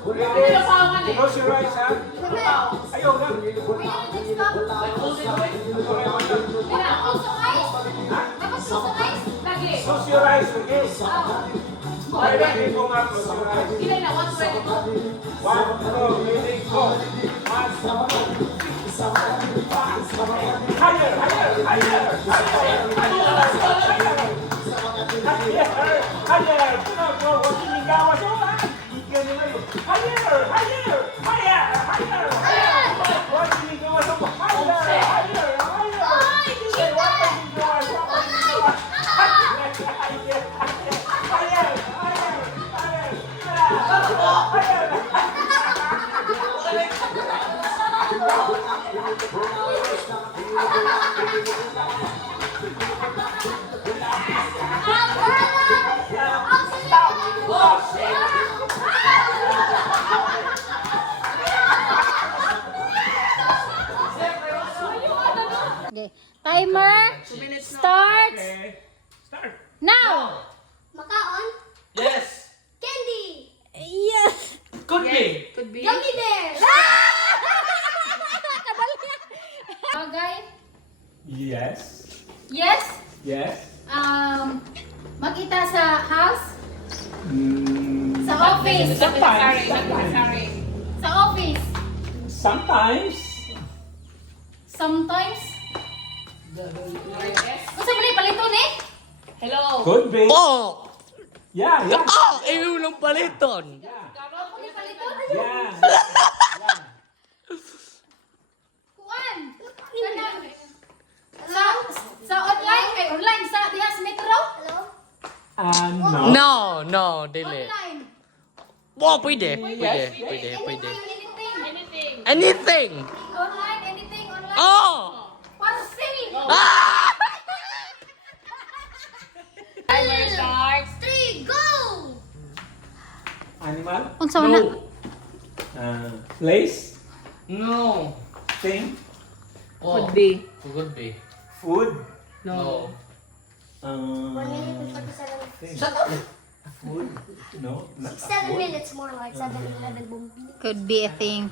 Close your eyes, ha? Ayaw lang. Close your eyes, okay? Ready, go nga, close your eyes. 1, 2, ready, go. 1, 2, higher, higher, higher, higher. Go, huwag sinigawan. Higher, higher, higher, higher. Huwag sinigawan. Higher, higher, Okay. Timer starts Okay. Start. now. Makaon? Yes. Candy! Yes. Could be. Could be. Gummy bears! Okay. Yes. Yes. Yes. Makita sa house, Mm, sa office, sometimes. sa office. Sometimes. Sometimes. Gusto mo na ipaliton eh? Hello. Could be. Oh! Yeah, yeah. Ah! Ayaw lang paliton! Ako na ipaliton? Yeah. Kuan. Kanang sa online kay online sa diha sa metro? Hello? No. No, no, dili. Online. Oh, pwede. Pwede. Anything. Anything! Online, anything online. Oh! Parcel. Ah! Timer starts. 3, go! Animal. Unsa na? Place. No. Thing. Oh. Could be. Could be. Food. No. 1 minute and 47 Thing. Food. No. Not a 7 food. minutes more like 7, 11, boom. Could be a thing.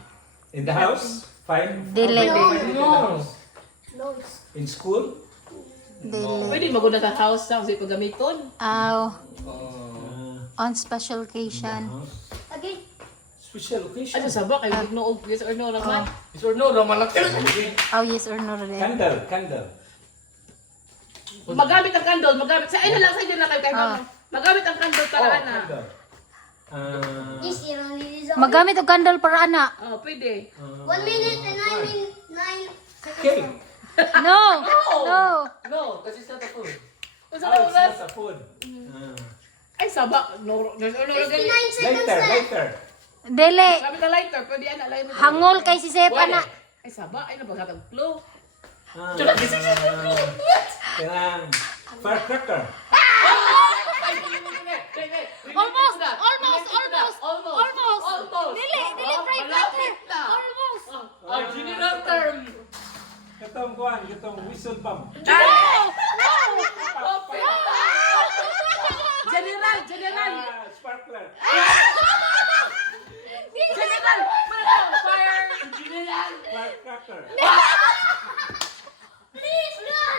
In the house. Find. Delay. In the No. house. No, it's In school. Dili. Pwede maguna sa house na kasi paggamiton. Aw, Uh, on special occasion. house. again. Special occasion. Ano sa ba? Kayo no, yes or no naman. Yes or no, naman lang. Oh, yes or no rin. Candle. Candle. Magamit ang candle, magamit sa na lang sa inyo na kayo Ah. Magamit ang candle para ana. Candle. Yes, you know, it is Magamit og candle para ana. Oh, pwede. 1 minute and 9 seconds. Cake. No. No. No, kasi it's not a food. Unsa Oh, na it's oras? not a food. Ay saba. No, no, no, no. 59 seconds Later. left. Later. Dili. Gamit ang lighter, pwede ana lay mo. Hangol kay si Sep ana. Ay saba, ay nabaghatag flow. Kailangan. Firecracker. Almost. Dili, firecracker. Almost. General term. Katong kuhan. Katong whistle pump. General. Sparkler. General. Fire. General. Firecracker. Please, God!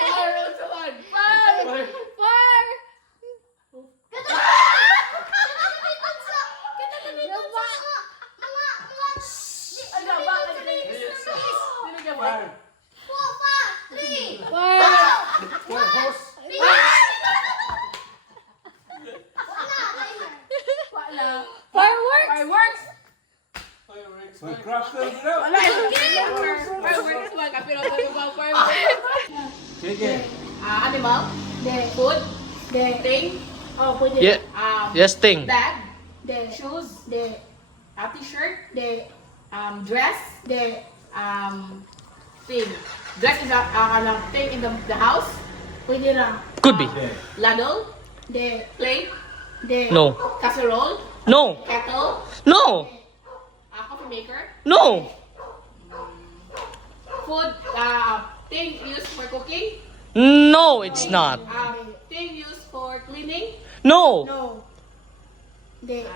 Fire also one. Fire. Ano ba? Dinigyan mo. Fire. 4, 5, 3. Fire. Hose. Wala. Fireworks. Fireworks. Firecracker. No. Wala. Fireworks ba? Kapiro ko yung mga fireworks. Sige. Animal. Food. Thing. Oh, pwede. Yeah. Yes, thing. Bag. Shoes. T-shirt. Dress. Thing. Dress is a thing in the house. Pwede lang. Could be. Ladle. Plate. No. Casserole. No. Kettle. No. Coffee maker. No. Food. Thing used for cooking. No, it's not. Thing used for cleaning. No. No. Hindi.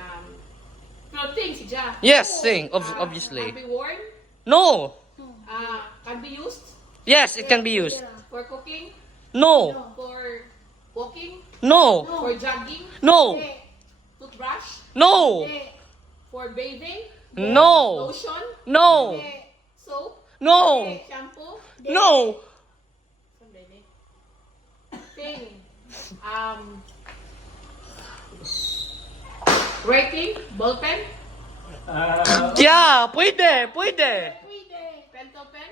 Pero thing si Ja. Yes, thing, obviously. Can be worn. No. Can be used Yes, it can be used. for cooking, No. for walking, No. for jogging, No. Hindi. toothbrush, No. Hindi. for bathing, No. lotion, No. Hindi. soap, No. shampoo, No. thing. Writing, ballpen, Yeah, pwede, pwede. Pwede. pencil pen,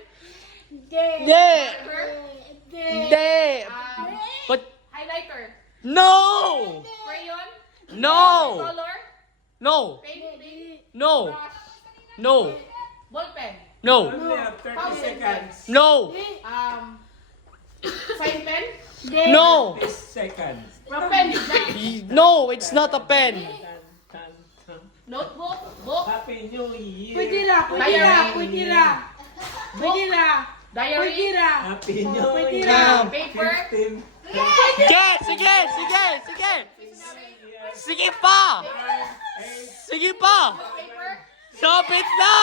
Hindi. Hindi. marker, Hindi. Hindi. But highlighter, no. crayon, No. color, No. painting, No. brush, No. ballpen, No. Only have 30 seconds. No. sign pen, Hindi. No. 30 seconds. pen, No, it's not a pen. notebook, book, Happy New Year. Pwede na. Pwede na. Pwede na. Pwede na. Pwede diary, na. Happy New Pwede Year. na. paper, 15. Sige, sige, sige, sige. Sige pa. Sige pa. paper, Kapit na.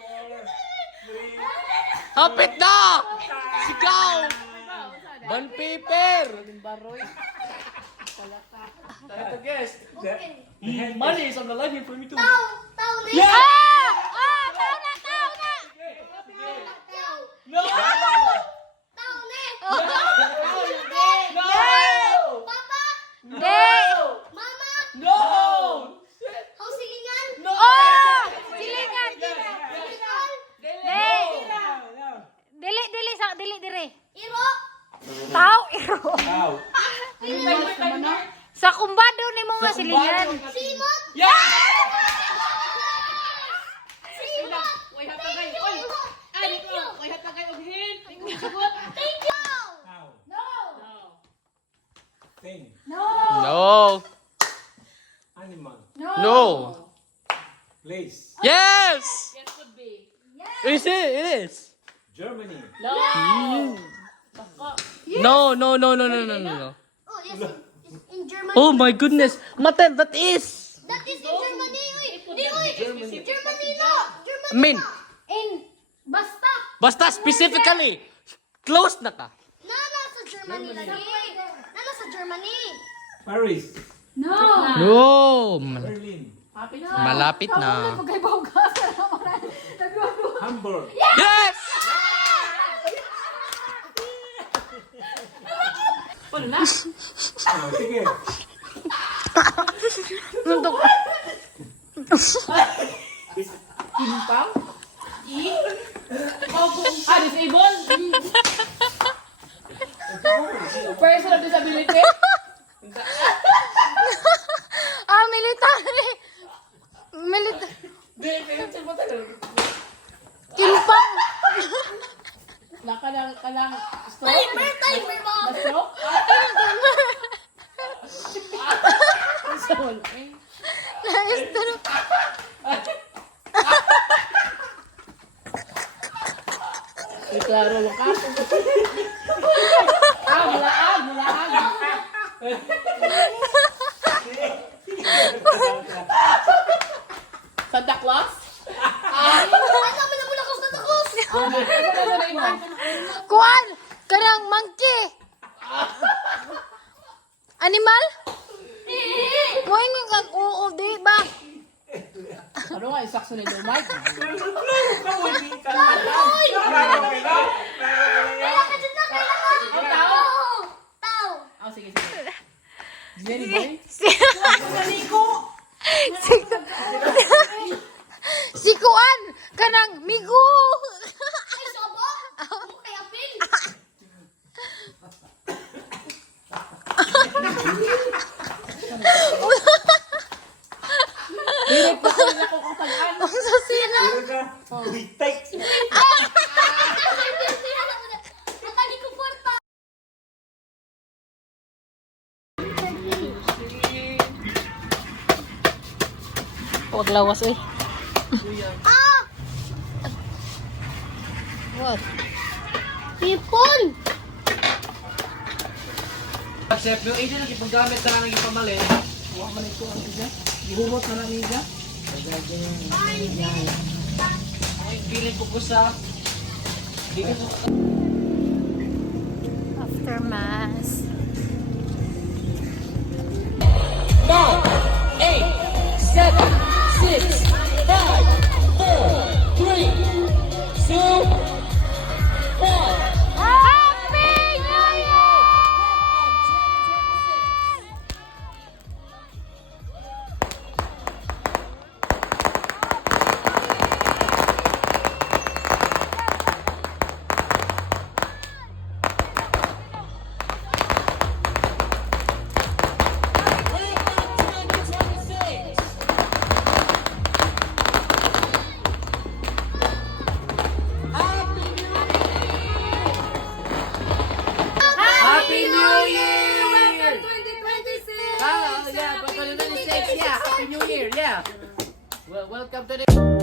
4, 3, Kapit na. Sigaw. Bond paper. Money is on the line here for me too. Tao. Tao na. Yeah. Tao na, tao na. Tao. No. Tao na. No. Papa. Hindi. Mama. No. Hausilingan. No. Oh! Silingan. Hospital. Hindi. Dili, dili, dili, dire. Iro. Tao, iro. Now, Sa kumbado ni mo nga silingan. Simot. Yeah. Simot. way hatagay, oy, Thank you. way hatagay og hint, Thank you. now, No. thing, No. No. animal, No. place, Yes. yes could be, Is it? It is. Germany, No, no, no, no, no, no, no. Oh, yes. In Germany. Oh my goodness. Matel, that is. That is in Germany. Uy. Germany. Germany no. Germany. I mean, no. In basta. basta specifically. Close na ka. Nana sa Germany lagi. Nana sa Germany. Paris, No. No. Berlin, Malapit na. Hamburg, Yes! sige, timpang, disable, personal disability, Military. Timpang. kanang stroke, Timer mo. stroke, Naisturok. klaro mo ka, mulaag, Santa Claus, Ano man ang mula ko sa takos? Kuan. Karang monkey. Animal? Kuan nga oo, di ba? ano nga, isakso ni Domay, Kahoy. Kaya ka dyan na. Kaya ka. Tao. Tao. sige, Jenny boy, Si Kuan. Karang migo. Ay, sobo. Kay apil. direct na ko na ko kung tagaan, Sa sila. Nakali ko porta. Huwag lawas eh. Ah! What? People! Chef, yung agent ang ipaggamit na lang yung pamalit. Huwag man ito ang isa. Ihurot na lang niya. Ay, pilit ko po sa... After mass. 9, 8, 7, 6, 5, 4, 3, 2, 1. Happy New Year! Happy New Year! Welcome 2026. Oh, yeah, but 2026, yeah, Happy New Year, yeah. Well, welcome to the...